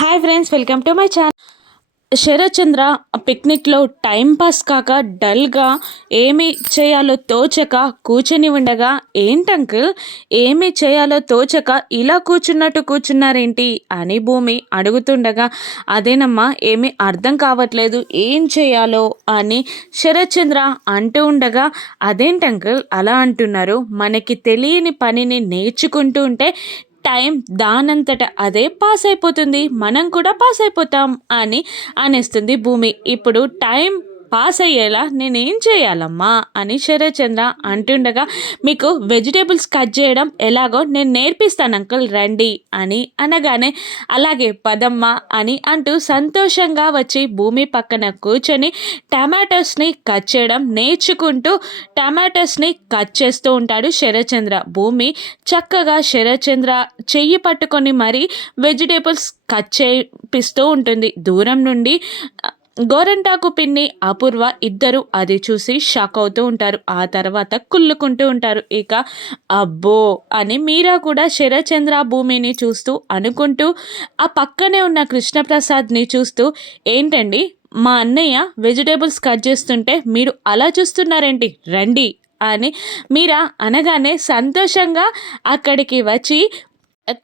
Hi friends, welcome to my channel. Sarath Chandra పిక్నిక్లో time pass కాక డల్గా ఏమి చేయాలో తోచక కూర్చొని ఉండగా, ఏంటంకుల్ ఏమి చేయాలో తోచక ఇలా కూర్చున్నారేంటి అని భూమి అడుగుతుండగా, అదేనమ్మా ఏమీ అర్థం కావట్లేదు ఏం చేయాలో అని శరత్ చంద్ర అంటూ ఉండగా, అదేంటంకుల్ అలా అంటున్నారు, మనకి తెలియని పనిని నేర్చుకుంటూ ఉంటే టైం దానంతట అదే పాస్ అయిపోతుంది, మనం కూడా పాస్ అయిపోతాం అని అనేస్తుంది భూమి. ఇప్పుడు టైం పాస్ అయ్యేలా నేనేం చేయాలమ్మా అని శరత్ చంద్ర అంటుండగా, మీకు వెజిటేబుల్స్ కట్ చేయడం ఎలాగో నేను నేర్పిస్తాను అంకుల్ రండి అని అనగానే, అలాగే పదమ్మా అని అంటూ సంతోషంగా వచ్చి భూమి పక్కన కూర్చొని టమాటోస్ని కట్ చేయడం నేర్చుకుంటూ టమాటోస్ని కట్ చేస్తూ ఉంటాడు శరత్ చంద్ర. భూమి చక్కగా శరత్ చంద్ర చెయ్యి పట్టుకొని మరీ వెజిటేబుల్స్ కట్ చేపిస్తూ ఉంటుంది. దూరం నుండి గోరంటాకు పిన్ని అపూర్వ ఇద్దరు అది చూసి షాక్ అవుతూ ఉంటారు. ఆ తర్వాత కుళ్ళుకుంటూ ఉంటారు. ఇక అబ్బో అని మీరా కూడా శరత్ చంద్ర భూమిని చూస్తూ అనుకుంటూ ఆ పక్కనే ఉన్న కృష్ణప్రసాద్ని చూస్తూ, ఏంటండి మా అన్నయ్య వెజిటేబుల్స్ కట్ చేస్తుంటే మీరు అలా చూస్తున్నారేంటి, రండి అని మీరా అనగానే సంతోషంగా అక్కడికి వచ్చి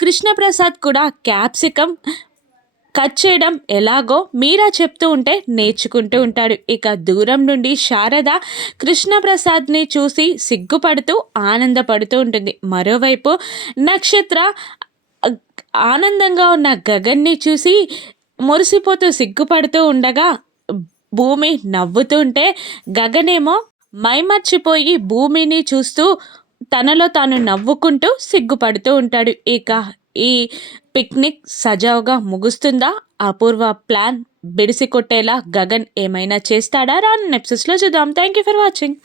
కృష్ణప్రసాద్ కూడా క్యాప్సికం కట్ చేయడం ఎలాగో మీరా చెప్తూ ఉంటే నేర్చుకుంటూ ఉంటాడు. ఇక దూరం నుండి శారద కృష్ణప్రసాద్ని చూసి సిగ్గుపడుతూ ఆనందపడుతూ ఉంటుంది. మరోవైపు నక్షత్ర ఆనందంగా ఉన్న గగన్ని చూసి మురిసిపోతూ సిగ్గుపడుతూ ఉండగా, భూమి నవ్వుతుంటే గగనేమో మైమర్చిపోయి భూమిని చూస్తూ తనలో తాను నవ్వుకుంటూ సిగ్గుపడుతూ ఉంటాడు. ఇక ఈ పిక్నిక్ సజావుగా ముగుస్తుందా? అపూర్వ ప్లాన్ బెడిసి కొట్టేలా గగన్ ఏమైనా చేస్తాడా? రాను ఎపిసోడ్స్లో చూద్దాం. Thank you for watching.